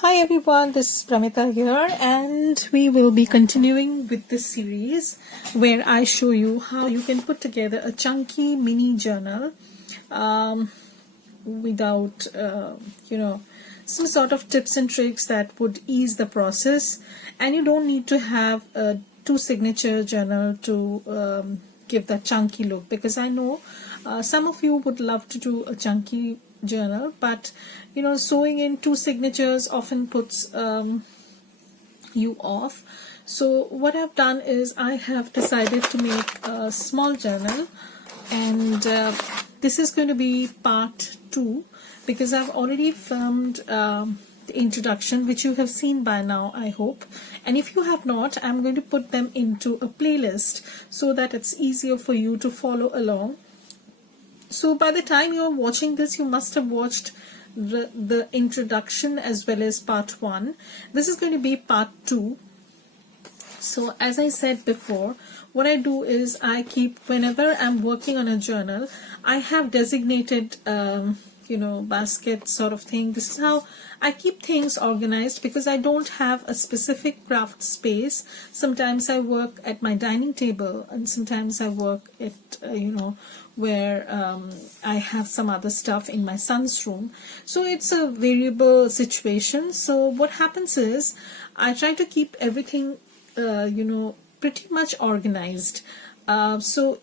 Hi everyone, this is Pramita here, and we will be continuing with this series where I show you how you can put together a chunky mini journal without, some sort of tips and tricks that would ease the process. And you don't need to have a two signature journal to give that chunky look, because I know some of you would love to do a chunky journal, but sewing in two signatures often puts you off. So what I've done is I have decided to make a small journal, and this is going to be part 2, because I've already filmed the introduction, which you have seen by now, I hope. And if you have not, I'm going to put them into a playlist so that it's easier for you to follow along. So by the time you're watching this, you must have watched the introduction as well as part 1. This is going to be part 2. So as I said before, what I do is I keep, whenever I'm working on a journal, I have designated basket sort of thing. This is how I keep things organized, because I don't have a specific craft space. Sometimes I work at my dining table, and sometimes I work at where I have some other stuff in my son's room. So it's a variable situation. So what happens is I try to keep everything pretty much organized. So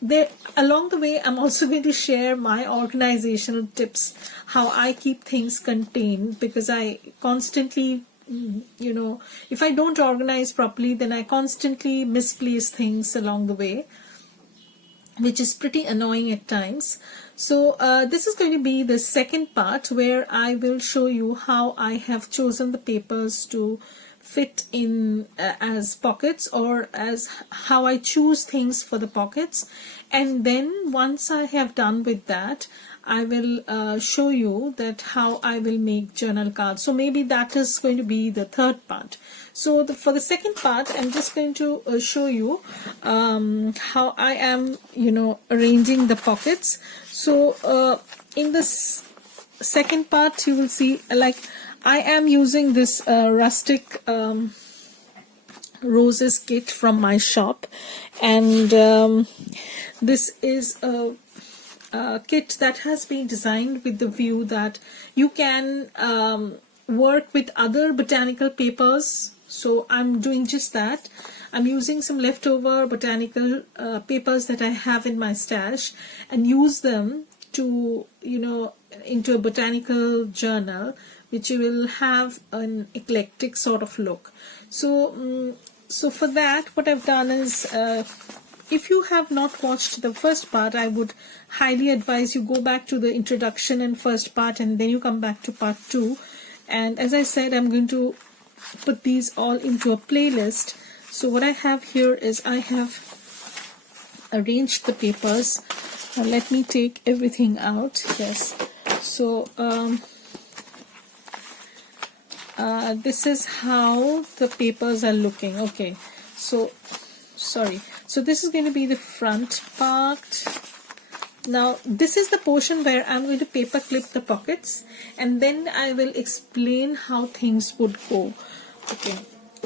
there, along the way, I'm also going to share my organizational tips, how I keep things contained, because I constantly, if I don't organize properly, then I constantly misplace things along the way, which is pretty annoying at times. So this is going to be the second part, where I will show you how I have chosen the papers to fit in as pockets, or as how I choose things for the pockets. And then once I have done with that, I will show you that how I will make journal cards. So maybe that is going to be the third part. So for the second part, I'm just going to show you how I am arranging the pockets. So in this second part, you will see, like, I am using this Rustic Roses kit from my shop, and this is a kit that has been designed with the view that you can work with other botanical papers. So I'm doing just that. I'm using some leftover botanical papers that I have in my stash, and use them to into a botanical journal, which will have an eclectic sort of look. So so for that, what I've done is, if you have not watched the first part, I would highly advise you go back to the introduction and first part, and then you come back to part 2. And as I said, I'm going to put these all into a playlist. So what I have here is I have arranged the papers. Let me take everything out. Yes. So this is how the papers are looking. Okay, so sorry. So this is going to be the front part. Now this is the portion where I'm going to paper clip the pockets, and then I will explain how things would go. Okay,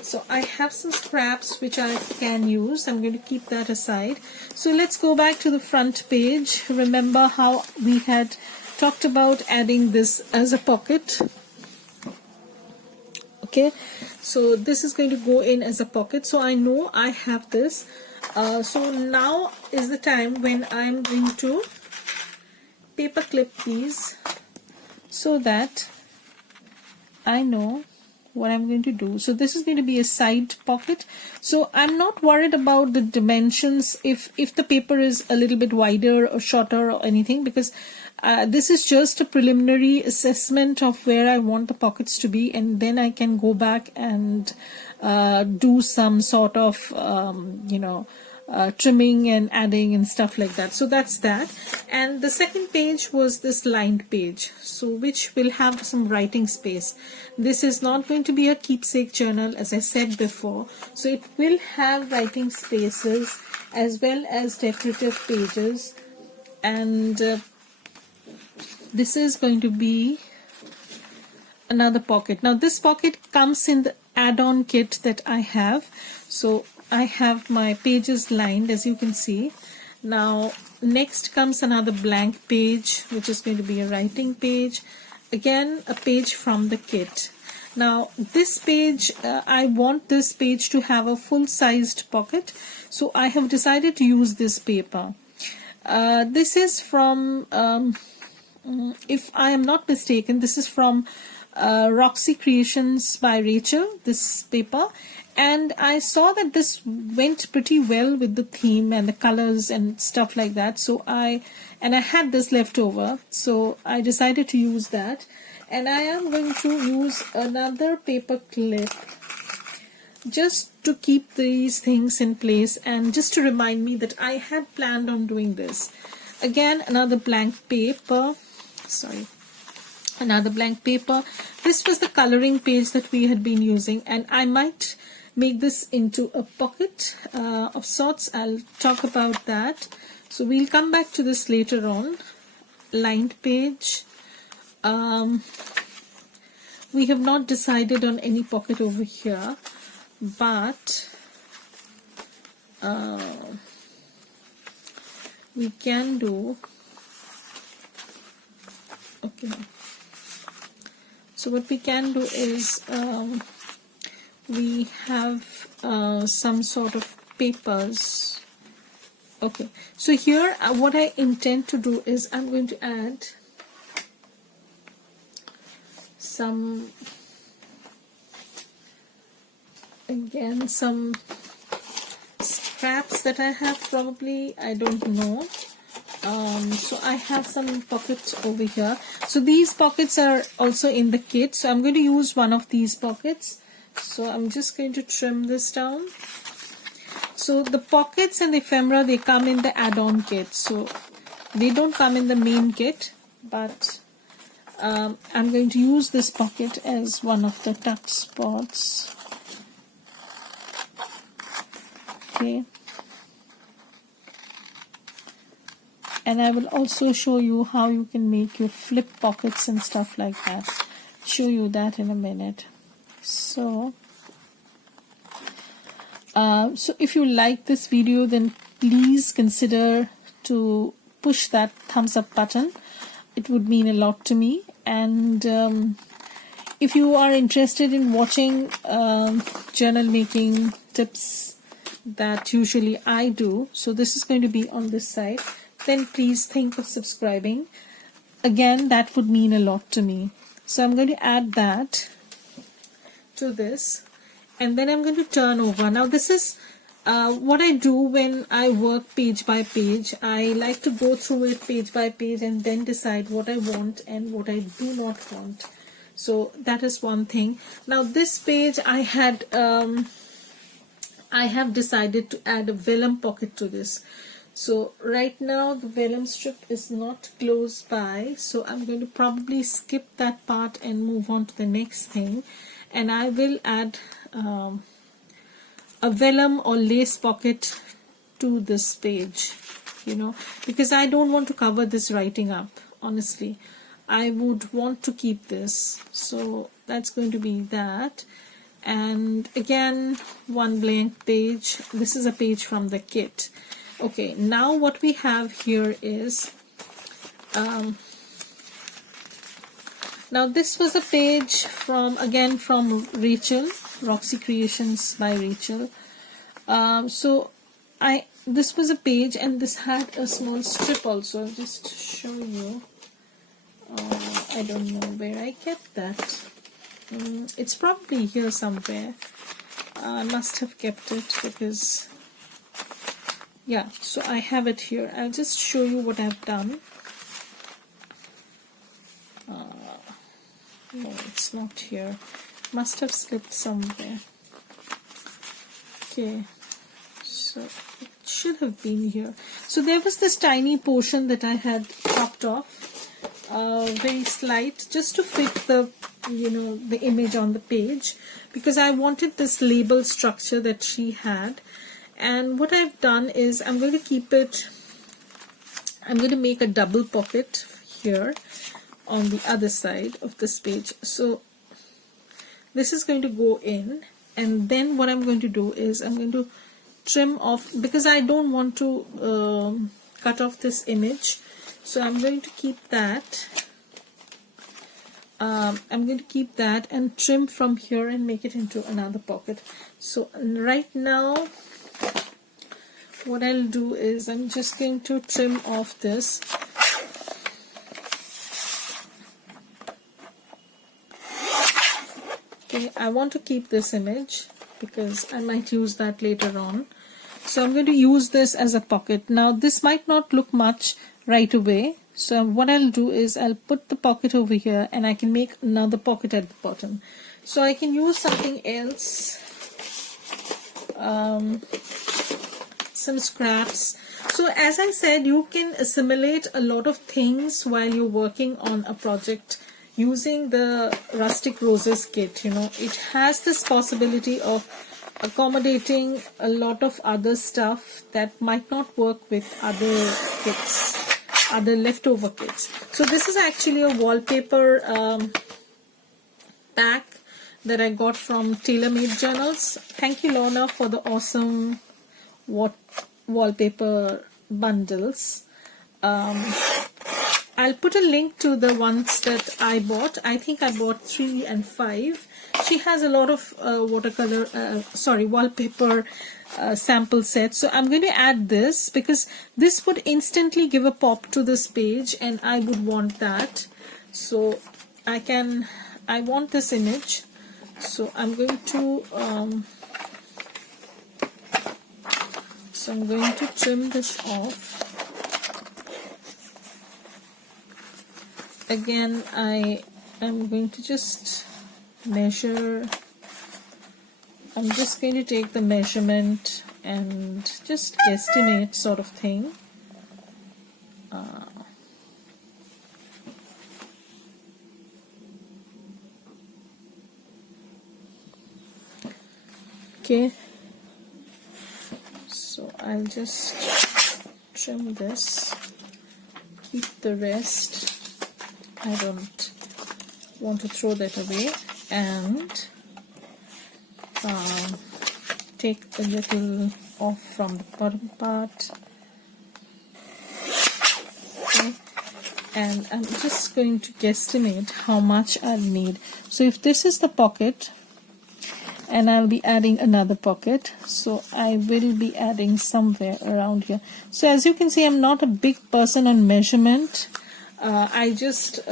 so I have some scraps which I can use. I'm going to keep that aside. So let's go back to the front page. Remember how we had talked about adding this as a pocket. Okay, so this is going to go in as a pocket. So I know I have this. So now is the time when I'm going to paper clip these, so that I know what I'm going to do. So this is going to be a side pocket. So I'm not worried about the dimensions if the paper is a little bit wider or shorter or anything, because this is just a preliminary assessment of where I want the pockets to be, and then I can go back and do some sort of trimming and adding and stuff like that. So that's that. And the second page was this lined page, so which will have some writing space. This is not going to be a keepsake journal, as I said before, so it will have writing spaces as well as decorative pages. And this is going to be another pocket. Now this pocket comes in the add-on kit that I have. So I have my pages lined, as you can see. Now next comes another blank page, which is going to be a writing page. Again, a page from the kit. Now this page, I want this page to have a full-sized pocket, so I have decided to use this paper. This is from, if I am not mistaken, this is from Rustic Creations by Rachel, this paper. And I saw that this went pretty well with the theme and the colors and stuff like that. So I had this left over, so I decided to use that. And I am going to use another paper clip just to keep these things in place and just to remind me that I had planned on doing this. Again, another blank paper. Another blank paper. This was the coloring page that we had been using, and I might make this into a pocket of sorts. I'll talk about that. So we'll come back to this later on. Lined page. We have not decided on any pocket over here, but we can do, okay, so what we can do is we have some sort of papers. Okay, so here what I intend to do is I'm going to add some scraps that I have, probably, I don't know. So I have some pockets over here. So these pockets are also in the kit, so I'm going to use one of these pockets. So I'm just going to trim this down. So the pockets and the ephemera, they come in the add-on kit, so they don't come in the main kit, but I'm going to use this pocket as one of the tuck spots. Okay. And I will also show you how you can make your flip pockets and stuff like that. Show you that in a minute. So if you like this video, then please consider to push that thumbs up button. It would mean a lot to me. And if you are interested in watching journal making tips that usually I do, so this is going to be on this side, then please think of subscribing. Again, that would mean a lot to me. So I'm going to add that to this, and then I'm going to turn over. Now this is what I do when I work page by page. I like to go through it page by page and then decide what I want and what I do not want. So that is one thing. Now this page I have decided to add a vellum pocket to this. So right now the vellum strip is not close by, so I'm going to probably skip that part and move on to the next thing. And I will add a vellum or lace pocket to this page, you know, because I don't want to cover this writing up, honestly. I would want to keep this, so that's going to be that. And again, one blank page. This is a page from the kit. Okay, now what we have here is now this was a page from Rachel, Rustic Creations by Rachel. So this was a page, and this had a small strip also. I'll just show you. I don't know where I kept that. It's probably here somewhere. I must have kept it because, yeah, so I have it here. I'll just show you what I've done. No, it's not here. Must have slipped somewhere. Okay, so it should have been here. So there was this tiny portion that I had chopped off, very slight, just to fit the, you know, the image on the page, because I wanted this label structure that she had. And what I've done is I'm going to keep it, I'm going to make a double pocket here on the other side of this page. So this is going to go in, and then what I'm going to do is I'm going to trim off, because I don't want to cut off this image, so I'm going to keep that. I'm going to keep that and trim from here and make it into another pocket. So right now what I'll do is I'm just going to trim off this. Okay, I want to keep this image because I might use that later on. So I'm going to use this as a pocket. Now this might not look much right away. So what I'll do is I'll put the pocket over here and I can make another pocket at the bottom. So I can use something else. Some scraps. So as I said, you can assimilate a lot of things while you're working on a project using the Rustic Roses kit. You know, it has this possibility of accommodating a lot of other stuff that might not work with other kits, other leftover kits. So this is actually a wallpaper pack that I got from TaylorMade Journals. Thank you, Lorna, for the awesome wallpaper bundles. I'll put a link to the ones that I bought. I think I bought 3 and 5. She has a lot of wallpaper sample sets. So I'm going to add this because this would instantly give a pop to this page, and I would want that. So I want this image. So I'm going to trim this off. Again, I am going to just measure. I'm just going to take the measurement and just guesstimate sort of thing. Okay, so I'll just trim this, keep the rest. I don't want to throw that away, and take a little off from the bottom part. Okay. And I'm just going to guesstimate how much I'll need. So if this is the pocket, and I'll be adding another pocket, so I will be adding somewhere around here. So as you can see, I'm not a big person on measurement. I just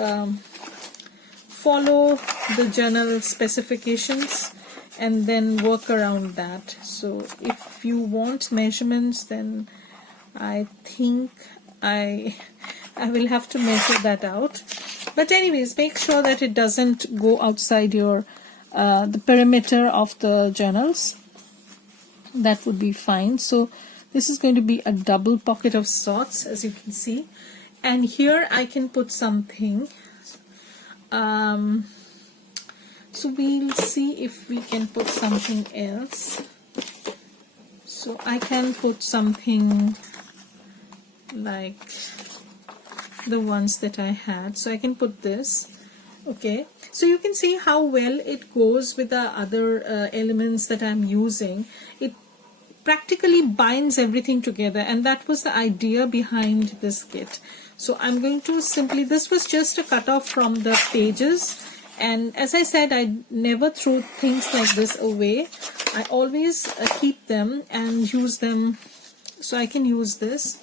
follow the journal specifications and then work around that. So if you want measurements, then I think I will have to measure that out. But anyways, make sure that it doesn't go outside your the perimeter of the journals. That would be fine. So this is going to be a double pocket of sorts, as you can see. And here I can put something. So we'll see if we can put something else. So I can put something like the ones that I had. So I can put this. Okay. So you can see how well it goes with the other elements that I'm using. It practically binds everything together, and that was the idea behind this kit. So I'm going to simply, this was just a cut off from the pages, and as I said, I never throw things like this away. I always keep them and use them. So I can use this,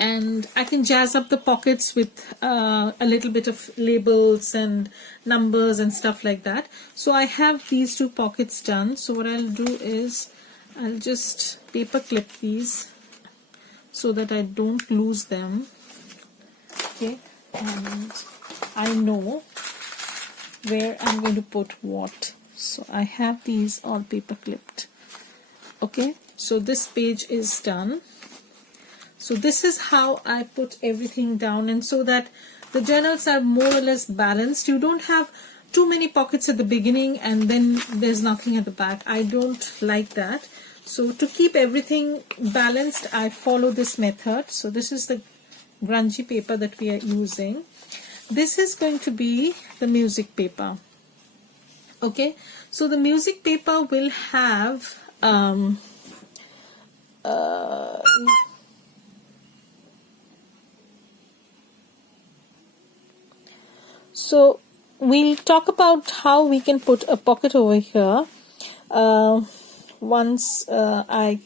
and I can jazz up the pockets with a little bit of labels and numbers and stuff like that. So I have these 2 pockets done. So what I'll do is I'll just paper clip these so that I don't lose them. Okay, and I know where I'm going to put what. So I have these all paper clipped. Okay, so this page is done. So this is how I put everything down, and so that the journals are more or less balanced. You don't have too many pockets at the beginning and then there's nothing at the back. I don't like that. So to keep everything balanced, I follow this method. So this is the grungy paper that we are using. This is going to be the music paper. Okay, so the music paper will have so we'll talk about how we can put a pocket over here once I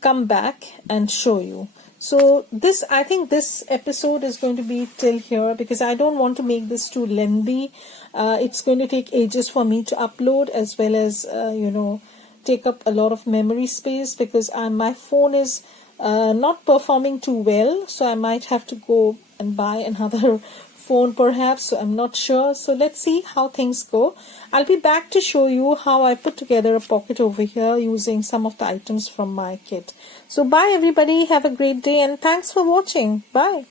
come back and show you. So this, I think this episode is going to be till here because I don't want to make this too lengthy. It's going to take ages for me to upload, as well as take up a lot of memory space, because my phone is not performing too well, so I might have to go and buy another phone perhaps, so I'm not sure. So let's see how things go. I'll be back to show you how I put together a pocket over here using some of the items from my kit. So bye everybody, have a great day, and thanks for watching. Bye.